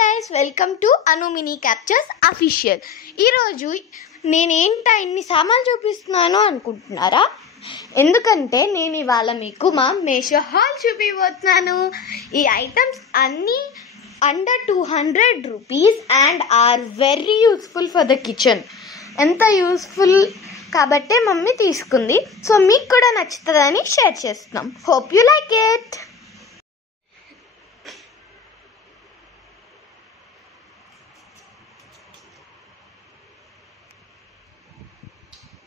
Guys, welcome to Anu mini captures official. ఈరోజు నేనేంటా ఇన్ని సామాన్లు చూపిస్తున్నాను అనుకుంటున్నారా? ఎందుకంటే నేను ఇవాళ మీకు మా మేషో హాల్ చూపిపోతున్నాను. ఈ ఐటమ్స్ అన్నీ under 200 rupees and are very useful for the kitchen. ఎంత యూస్ఫుల్ కాబట్టే మమ్మీ తీసుకుంది. సో మీకు కూడా నచ్చుతుందని షేర్ చేస్తున్నాం. Hope you like it.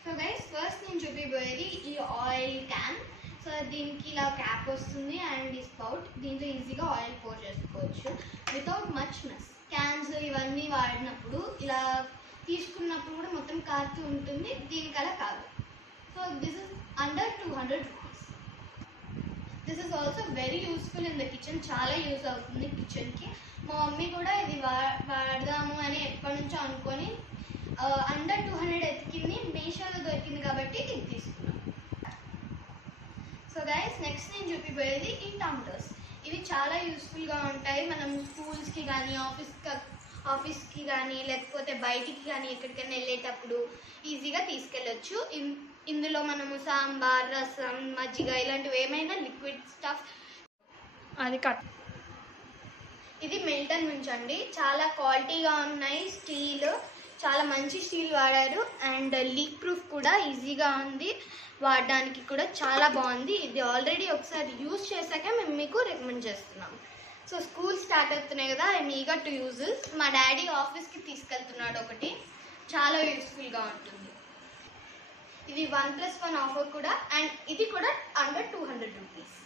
So guys, first నేను చూపిపోయేది ఈ ఆయిల్ క్యాన్. సో దీనికి ఇలా క్యాప్ వస్తుంది అండ్ ఈ స్పౌట్. దీంట్లో ఈజీగా ఆయిల్ పోర్ చేసుకోవచ్చు వితౌట్ మచ్ మెస్. క్యాన్స్ ఇవన్నీ వాడినప్పుడు ఇలా తీసుకున్నప్పుడు కూడా మొత్తం కారుతూ ఉంటుంది. దీనికి అలా కాదు. So this is under 200 rupees. This is also very useful in the kitchen. చాలా యూజ్ అవుతుంది కిచెన్కి. మా మమ్మీ కూడా ఇది వాడదాము అని ఎప్పటి నుంచో అనుకొని అండర్ 200 ఎతికింది, మీషోలో దొరికింది కాబట్టి ఇది తీసుకున్నాం. సో గైస్, నెక్స్ట్ నేను చూపిపోయేది ఈ టంబ్లర్స్. ఇవి చాలా యూస్ఫుల్గా ఉంటాయి. మనం స్కూల్స్కి కానీ ఆఫీస్కి కానీ లేకపోతే బయటికి కానీ ఎక్కడికైనా వెళ్ళేటప్పుడు ఈజీగా తీసుకెళ్ళొచ్చు. ఇందులో మనము సాంబార్, రసం, మజ్జిగ ఇలాంటివి ఏమైనా లిక్విడ్ స్టఫ్ అది ఇది మిల్టన్ నుంచి అండి. చాలా క్వాలిటీగా ఉన్నాయి. స్టీల్ చాలా మంచి స్టీల్ వాడారు అండ్ లీక్ ప్రూఫ్ కూడా ఈజీగా ఉంది. వాడడానికి కూడా చాలా బాగుంది. ఇది ఆల్రెడీ ఒకసారి యూజ్ చేశాక మేము మీకు రికమెండ్ చేస్తున్నాం. సో స్కూల్ స్టార్ట్ అవుతున్నాయి కదా, ఐఎమ్ ఈగర్ టు యూజ్. మా డాడీ ఆఫీస్కి తీసుకెళ్తున్నాడు ఒకటి. చాలా యూస్ఫుల్గా ఉంటుంది. ఇది 1+1 ఆఫర్ కూడా అండ్ ఇది కూడా అండర్ 200 రూపీస్.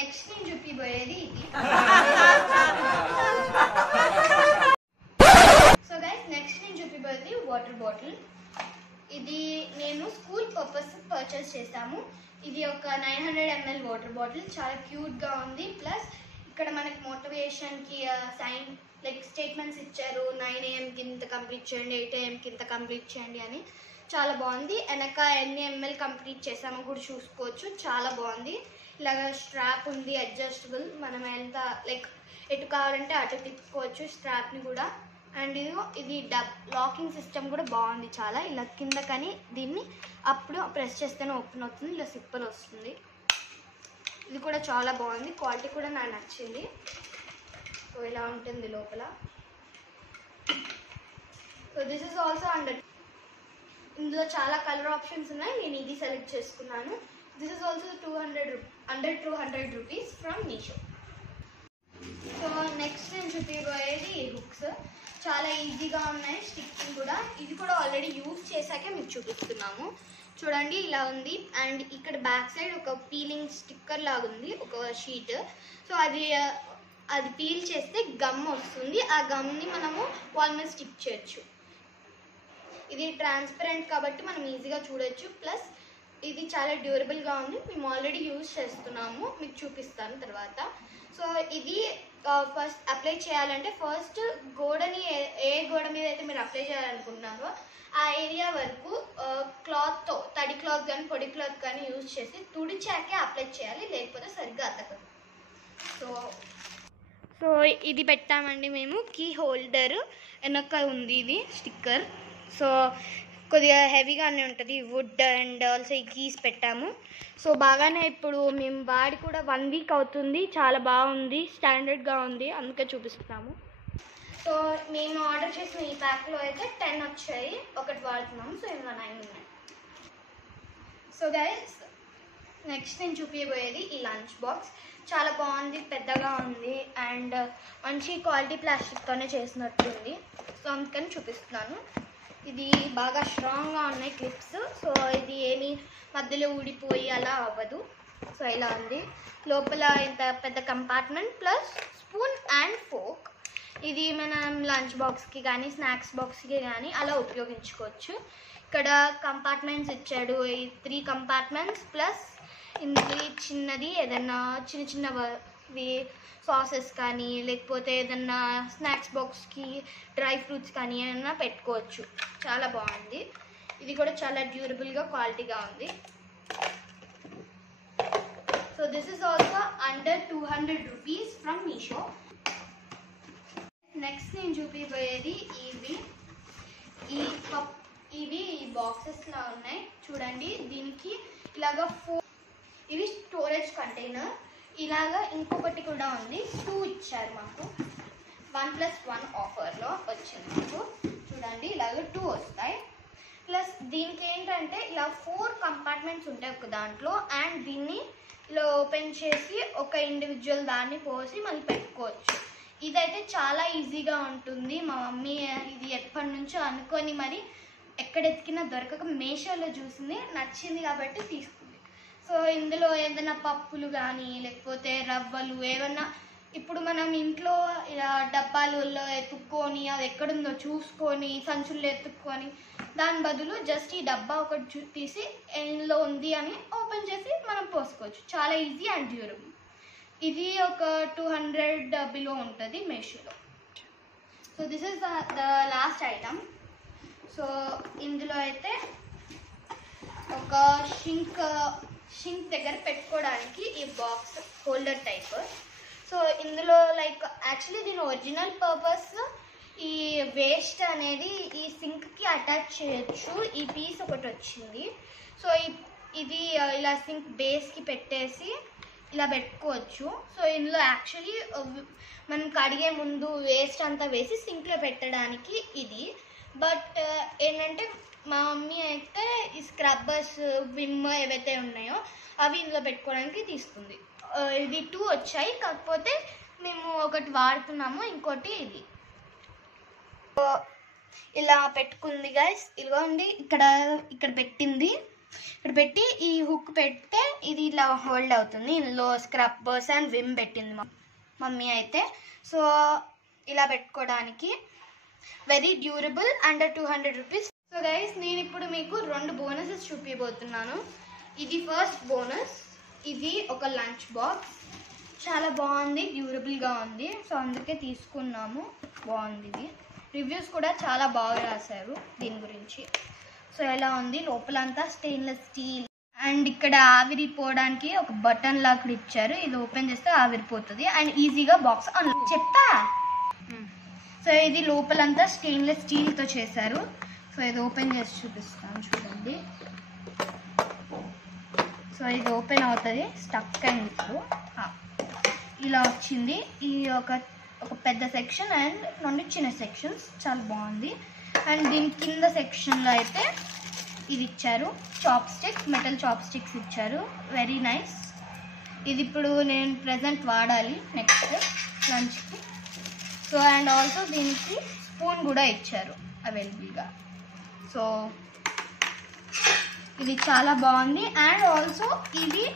నెక్స్ట్ నేను చూపిపోయేది ఇది. సో గైస్, నెక్స్ట్ నేను చూపిపోయేది వాటర్ బాటిల్. ఇది నేను స్కూల్ పర్పస్ పర్చేస్ చేశాము. ఇది ఒక 900 ml వాటర్ బాటిల్. చాలా క్యూట్గా ఉంది. ప్లస్ ఇక్కడ మనకి మోటివేషన్కి సైన్ లైక్ స్టేట్మెంట్స్ ఇచ్చారు. 9 AM ఇంత కంప్లీట్ చేయండి, 8 AM ఇంత కంప్లీట్ చేయండి అని. చాలా బాగుంది. వెనక ఎన్ని ml కంప్లీట్ చేసామో కూడా చూసుకోవచ్చు. చాలా బాగుంది. ఇలాగ స్ట్రాప్ ఉంది, అడ్జస్టబుల్. మనం ఎంత లైక్ ఎటు కావాలంటే అటు తిప్పుకోవచ్చు స్ట్రాప్ని కూడా. అండ్ ఇది లాకింగ్ సిస్టమ్ కూడా బాగుంది చాలా. ఇలా కింద కానీ దీన్ని అప్పుడు ప్రెస్ చేస్తేనే ఓపెన్ అవుతుంది. ఇలా సిప్పర్ వస్తుంది. ఇది కూడా చాలా బాగుంది. క్వాలిటీ కూడా నాకు నచ్చింది. సో ఇలా ఉంటుంది లోపల. So this is also under. ఇందులో చాలా కలర్ ఆప్షన్స్ ఉన్నాయి. నేను ఇది సెలెక్ట్ చేసుకున్నాను. This is also under 200 rupees from Meesho. So next నేను చూపిపోయేది ఈ హుక్స్. చాలా ఈజీగా ఉన్నాయి. స్టిక్కింగ్ కూడా. ఇది కూడా ఆల్రెడీ యూజ్ చేశాకే మీకు చూపిస్తున్నాము. చూడండి ఇలా ఉంది. అండ్ ఇక్కడ బ్యాక్ సైడ్ ఒక పీలింగ్ స్టిక్కర్ లాగా ఉంది, ఒక షీట్. సో అది పీల్ చేస్తే గమ్ వస్తుంది. ఆ గమ్ని మనము వాల్ మీద స్టిక్ చేయొచ్చు. ఇది ట్రాన్స్పరెంట్ కాబట్టి మనం ఈజీగా చూడొచ్చు. ప్లస్ ఇది చాలా డ్యూరబుల్గా ఉంది. మేము ఆల్రెడీ యూజ్ చేస్తున్నాము. మీకు చూపిస్తాను తర్వాత. సో ఇది ఫస్ట్ అప్లై చేయాలంటే ఫస్ట్ గోడని ఏ గోడ మీద అయితే మీరు అప్లై చేయాలనుకుంటున్నారో ఆ ఏరియా వరకు క్లాత్తో, తడి క్లాత్ కానీ పొడి క్లాత్ కానీ యూజ్ చేసి తుడిచాకే అప్లై చేయాలి, లేకపోతే సరిగ్గా అతకదు. సో ఇది పెట్టామండి మేము. కీ హోల్డర్ వెనక ఉంది ఇది స్టిక్కర్. సో కొద్దిగా హెవీగానే ఉంటుంది. వుడ్ అండ్ ఆల్సో ఈ కీస్ పెట్టాము. సో బాగానే ఇప్పుడు మేము వాడి కూడా 1 వీక్ అవుతుంది. చాలా బాగుంది, స్టాండర్డ్గా ఉంది, అందుకే చూపిస్తున్నాము. సో మేము ఆర్డర్ చేసిన ఈ ప్యాక్లో అయితే 10 వచ్చాయి. ఒకటి వాడుతున్నాము. సో ఇంకా 9 ఉన్నాయి. సో గైస్, నెక్స్ట్ నేను చూపించబోయేది ఈ లంచ్ బాక్స్. చాలా బాగుంది, పెద్దగా ఉంది అండ్ మంచి క్వాలిటీ ప్లాస్టిక్తోనే చేసినట్టుంది. సో అందుకని చూపిస్తున్నాను. ఇది బాగా స్ట్రాంగ్గా ఉన్నాయి క్లిప్స్. సో ఇది ఏమి మధ్యలో ఊడిపోయి అలా అవ్వదు. సో ఇలా ఉంది. లోపల ఇంత పెద్ద compartment plus spoon and folk. ఇది మనం లంచ్ బాక్స్కి కానీ స్నాక్స్ బాక్స్కి కానీ అలా ఉపయోగించుకోవచ్చు. ఇక్కడ కంపార్ట్మెంట్స్ ఇచ్చాడు. ఈ 3 కంపార్ట్మెంట్స్ ప్లస్ ఇందులో చిన్నది ఏదన్నా చిన్నవి సాసెస్ కానీ లేకపోతే ఏదన్నా స్నాక్స్ బాక్స్కి డ్రై ఫ్రూట్స్ కానీ ఏమన్నా పెట్టుకోవచ్చు. చాలా బాగుంది. ఇది కూడా చాలా డ్యూరబుల్గా క్వాలిటీగా ఉంది. So this is also under 200 rupees from Meesho. Next నేను చూపిపోయేది ఇవి బాక్సెస్లా ఉన్నాయి చూడండి. దీనికి ఇలాగా ఇవి స్టోరేజ్ కంటైనర్. ఇలాగా ఇంకొకటి కూడా ఉంది, 2 ఇచ్చారు మాకు. 1+1 ఆఫర్లో వచ్చింది మాకు. చూడండి ఇలాగ 2 వస్తాయి. ప్లస్ దీనికి ఏంటంటే ఇలా 4 కంపార్ట్మెంట్స్ ఉంటాయి ఒక దాంట్లో. అండ్ దీన్ని ఇలా ఓపెన్ చేసి ఒక ఇండివిజువల్ దాన్ని పోసి మనం పెట్టుకోవచ్చు. ఇదైతే చాలా ఈజీగా ఉంటుంది. మా మమ్మీ ఇది ఎప్పటి నుంచో అనుకొని మరి ఎక్కడ ఎత్తికినా దొరకక మీషోలో చూసింది, నచ్చింది కాబట్టి తీసుకుంది. సో ఇందులో ఏదైనా పప్పులు కానీ లేకపోతే రవ్వలు ఏమన్నా ఇప్పుడు మనం ఇంట్లో ఇలా డబ్బాలలో ఎత్తుక్కొని అది ఎక్కడుందో చూసుకొని సంచుల్లో ఎత్తుక్కొని దాని బదులు జస్ట్ ఈ డబ్బా ఒకటి తీసి ఇందులో ఉంది అని ఓపెన్ చేసి మనం పోసుకోవచ్చు. చాలా ఈజీ అండ్ డ్యూరబుల్. ఇది ఒక 200 బిలో ఉంటుంది మీషోలో. So this is the last item. So ఇందులో అయితే ఒక షింక్ దగ్గర పెట్టుకోవడానికి ఈ బాక్స్ హోల్డర్ టైప్. సో ఇందులో లైక్ యాక్చువల్లీ దీని ఒరిజినల్ పర్పస్ ఈ వేస్ట్ అనేది ఈ సింక్కి అటాచ్ చేయొచ్చు. ఈ పీస్ ఒకటి వచ్చింది. సో ఇది ఇలా సింక్ బేస్కి పెట్టేసి ఇలా పెట్టుకోవచ్చు. సో ఇందులో యాక్చువల్లీ మనం కడిగే ముందు వేస్ట్ అంతా వేసి సింక్లో పెట్టడానికి ఇది. బట్ ఏంటంటే మా మమ్మీ అయితే ఈ స్క్రబ్బర్స్ విమ్ ఏవైతే ఉన్నాయో అవి ఇందులో పెట్టుకోవడానికి తీసుకుంది. ఇది 2 వచ్చాయి, కాకపోతే మేము ఒకటి వాడుతున్నాము, ఇంకోటి ఇది. ఇలా పెట్టుకుంది గైస్. ఇదిగోండి ఇక్కడ పెట్టింది. ఇక్కడ పెట్టి ఈ హుక్ పెడితే ఇది ఇలా హోల్డ్ అవుతుంది. ఇందులో స్క్రబ్బర్స్ అండ్ విమ్ పెట్టింది మమ్మీ అయితే. సో ఇలా పెట్టుకోవడానికి very durable, under 200 rupees. So guys నేను ఇప్పుడు మీకు 2 బోనసెస్ చూపించబోతున్నాను. ఇది ఫస్ట్ బోనస్. ఇది ఒక లంచ్ బాక్స్. చాలా బాగుంది, డ్యూరబుల్గా ఉంది. సో అందుకే తీసుకున్నాము. బాగుంది. ఇది రివ్యూస్ కూడా చాలా బాగా రాశారు దీని గురించి. సో ఎలా ఉంది, లోపలంతా స్టెయిన్లెస్ స్టీల్. అండ్ ఇక్కడ ఆవిరిపోవడానికి ఒక బటన్ లాగా కూడా ఇచ్చారు. ఇది ఓపెన్ చేస్తే ఆవిరిపోతుంది అండ్ ఈజీగా బాక్స్ చెప్తా. సో ఇది లోపలంతా స్టెయిన్లెస్ స్టీల్తో చేశారు. సో ఇది ఓపెన్ చేసి చూపిస్తాను చూడండి. సో ఇది ఓపెన్ అవుతుంది, స్టక్ అయింది. ఇప్పుడు ఇలా వచ్చింది. ఈ ఒక పెద్ద సెక్షన్ అండ్ 2 చిన్న సెక్షన్స్. చాలా బాగుంది. అండ్ దీని కింద సెక్షన్లో అయితే ఇది ఇచ్చారు, chopstick, metal chopsticks ఇచ్చారు. Very nice. ఇది ఇప్పుడు నేను ప్రజెంట్ వాడాలి నెక్స్ట్ లంచ్కి. సో అండ్ ఆల్సో దీనికి స్పూన్ కూడా ఇచ్చారు అవైలబుల్గా. సో ఇది చాలా బాగుంది. అండ్ ఆల్సో ఇది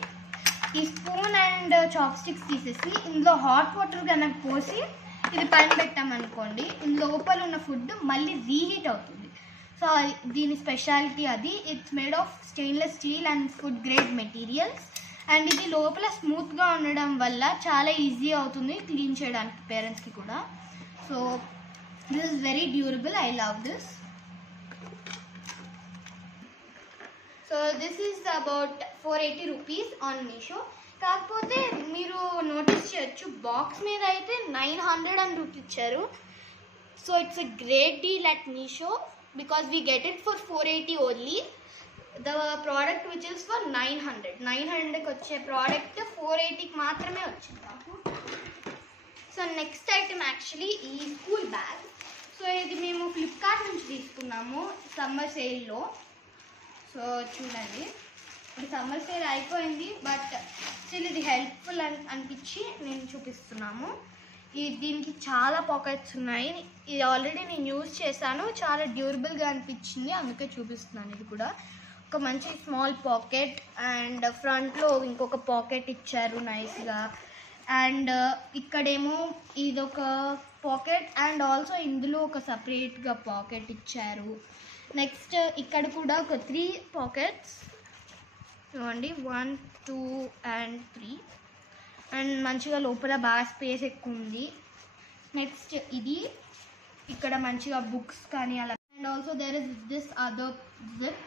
ఈ స్పూన్ అండ్ చాప్ స్టిక్స్ తీసేసి ఇందులో హాట్ వాటర్ కనుక పోసి ఇది పైన పెట్టామనుకోండి, లోపల ఉన్న ఫుడ్ మళ్ళీ రీహీట్ అవుతుంది. సో దీని స్పెషాలిటీ అది. It's made of stainless steel and food grade materials. And ఇది లోపల స్మూత్గా ఉండడం వల్ల చాలా ఈజీ అవుతుంది క్లీన్ చేయడానికి పేరెంట్స్కి కూడా. So this is very durable. I love this. So this is about 480 rupees on Meesho. కాకపోతే మీరు నోటీస్ చేయొచ్చు బాక్స్ మీద అయితే 900 అని రూపిచ్చారు. So it's a great deal at Meesho because we get it for 480 only. The product which is for 900కి వచ్చే product 480కి మాత్రమే వచ్చింది నాకు. సో నెక్స్ట్ ఐటమ్ యాక్చువల్లీ ఈ స్కూల్ బ్యాగ్. సో ఇది మేము ఫ్లిప్కార్ట్ నుంచి తీసుకున్నాము సమ్మర్ సేల్లో. సో చూడండి, ఇప్పుడు సమ్మర్ సేల్ అయిపోయింది బట్ స్టిల్ ఇది హెల్ప్ఫుల్ అనిపించి నేను చూపిస్తున్నాము. దీనికి చాలా పాకెట్స్ ఉన్నాయి. ఇది ఆల్రెడీ నేను యూజ్ చేశాను, చాలా డ్యూరబుల్గా అనిపించింది, అందుకే చూపిస్తున్నాను. ఇది కూడా ఒక మంచి స్మాల్ పాకెట్ అండ్ ఫ్రంట్లో ఇంకొక పాకెట్ ఇచ్చారు నైస్గా. అండ్ ఇక్కడేమో ఇదొక పాకెట్ అండ్ ఆల్సో ఇందులో ఒక సపరేట్గా పాకెట్ ఇచ్చారు. నెక్స్ట్ ఇక్కడ కూడా ఒక 3 పాకెట్స్ చూడండి, 1, 2 and 3. అండ్ మంచిగా లోపల బాగా స్పేస్ ఎక్కువ ఉంది. నెక్స్ట్ ఇది ఇక్కడ మంచిగా బుక్స్ కానీ అలా. And also there is this other zip.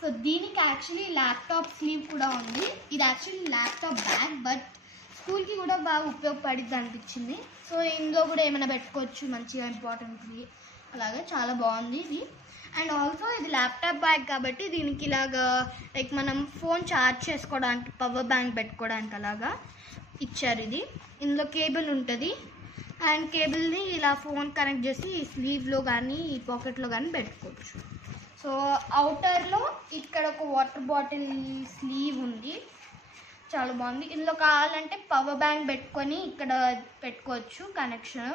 So దీనికి యాక్చువల్లీ ల్యాప్టాప్ స్లీవ్ కూడా ఉంది. ఇది యాక్చువల్లీ ల్యాప్టాప్ బ్యాగ్ బట్ స్కూల్కి కూడా బాగా ఉపయోగపడిద్ది అనిపించింది. సో ఇందులో కూడా ఏమైనా పెట్టుకోవచ్చు మంచిగా ఇంపార్టెంట్వి, అలాగే చాలా బాగుంది ఇది. అండ్ ఆల్సో ఇది ల్యాప్టాప్ బ్యాగ్ కాబట్టి దీనికి ఇలాగా లైక్ మనం ఫోన్ ఛార్జ్ చేసుకోవడానికి పవర్ బ్యాంక్ పెట్టుకోవడానికి అలాగా ఇచ్చారు. ఇది ఇందులో కేబుల్ ఉంటుంది అండ్ కేబుల్ని ఇలా ఫోన్ కనెక్ట్ చేసి ఈ స్లీవ్లో కానీ ఈ పాకెట్లో కానీ పెట్టుకోవచ్చు. సో అవుటర్లో ఇక్కడ ఒక వాటర్ బాటిల్ స్లీవ్ ఉంది, చాలా బాగుంది. ఇందులో కావాలంటే పవర్ బ్యాంక్ పెట్టుకొని ఇక్కడ పెట్టుకోవచ్చు కనెక్షన్,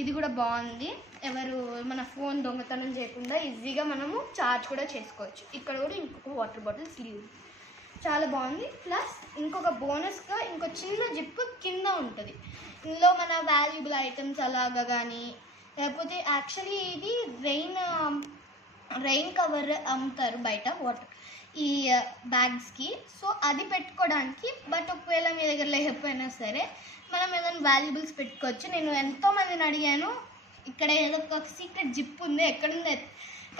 ఇది కూడా బాగుంది. ఎవరు మన ఫోన్ దొంగతనం చేయకుండా ఈజీగా మనము ఛార్జ్ కూడా చేసుకోవచ్చు. ఇక్కడ కూడా ఇంకొక వాటర్ బాటిల్ స్లీవ్ చాలా బాగుంది. ప్లస్ ఇంకొక బోనస్గా ఇంకో చిన్న జిప్ కింద ఉంటుంది. ఇందులో మన వాల్యుబుల్ ఐటమ్స్ అలాగా కానీ, లేకపోతే యాక్చువల్లీ ఇది రెయిన్ కవర్ అమ్ముతారు బయట వాటర్ ఈ బ్యాగ్స్కి, సో అది పెట్టుకోవడానికి. బట్ ఒకవేళ మీ దగ్గర లేకపోయినా సరే మనం ఏదైనా వాల్యుబుల్స్ పెట్టుకోవచ్చు. నేను ఎంతోమందిని అడిగాను, ఇక్కడ ఏదో ఒక సీక్రెట్ జిప్ ఉంది, ఎక్కడుంది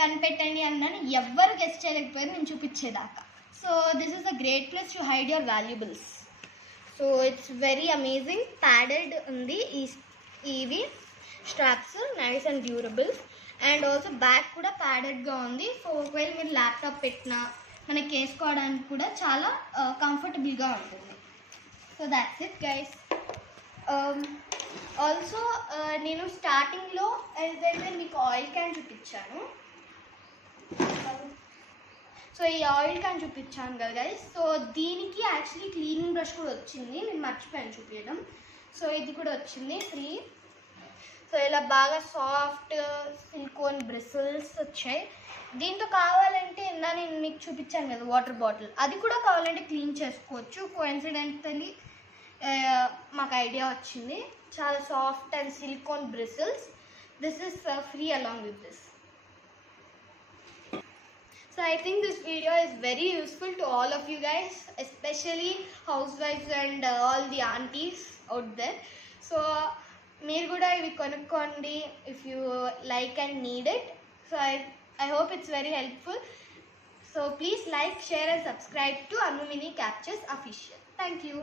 కనిపెట్టండి అన్నాను, ఎవ్వరు గెస్ట్ చేయలేకపోయారు నేను చూపించేదాకా. So this is a great place to hide your valuables. So it's very amazing. Padded ఉంది ఇవి straps, nice and durable. And also bag కూడా ప్యాడెడ్గా ఉంది. సో ఒకవేళ మీరు ల్యాప్టాప్ పెట్టినా మనకి వేసుకోవడానికి కూడా చాలా కంఫర్టబుల్గా ఉంటుంది. So that's it guys. Also నేను స్టార్టింగ్లో ఏదైతే మీకు ఆయిల్ క్యాన్ చూపించాను, సో ఈ ఆయిల్ క్యాన్ చూపించాను కదా గైస్. సో దీనికి యాక్చువల్లీ క్లీనింగ్ బ్రష్ కూడా వచ్చింది, నేను మర్చిపోయాను చూపించడం. సో ఇది కూడా వచ్చింది ఫ్రీ. సో ఇలా బాగా సాఫ్ట్ సిలికోన్ బ్రిసిల్స్ వచ్చాయి. దీంతో కావాలంటే నేను మీకు చూపించాను కదా వాటర్ బాటిల్, అది కూడా కావాలంటే క్లీన్ చేసుకోవచ్చు. కోఇన్సిడెంటలీ మాకు ఐడియా వచ్చింది. చాలా soft and silicone bristles. This is free along with this. So I think this video is very useful to all of you guys, especially housewives and all the aunties out there. So meer kuda ivi konukondi if you like and need it. So I hope it's very helpful. So please like, share and subscribe to Anu Mini Captures Official. Thank you.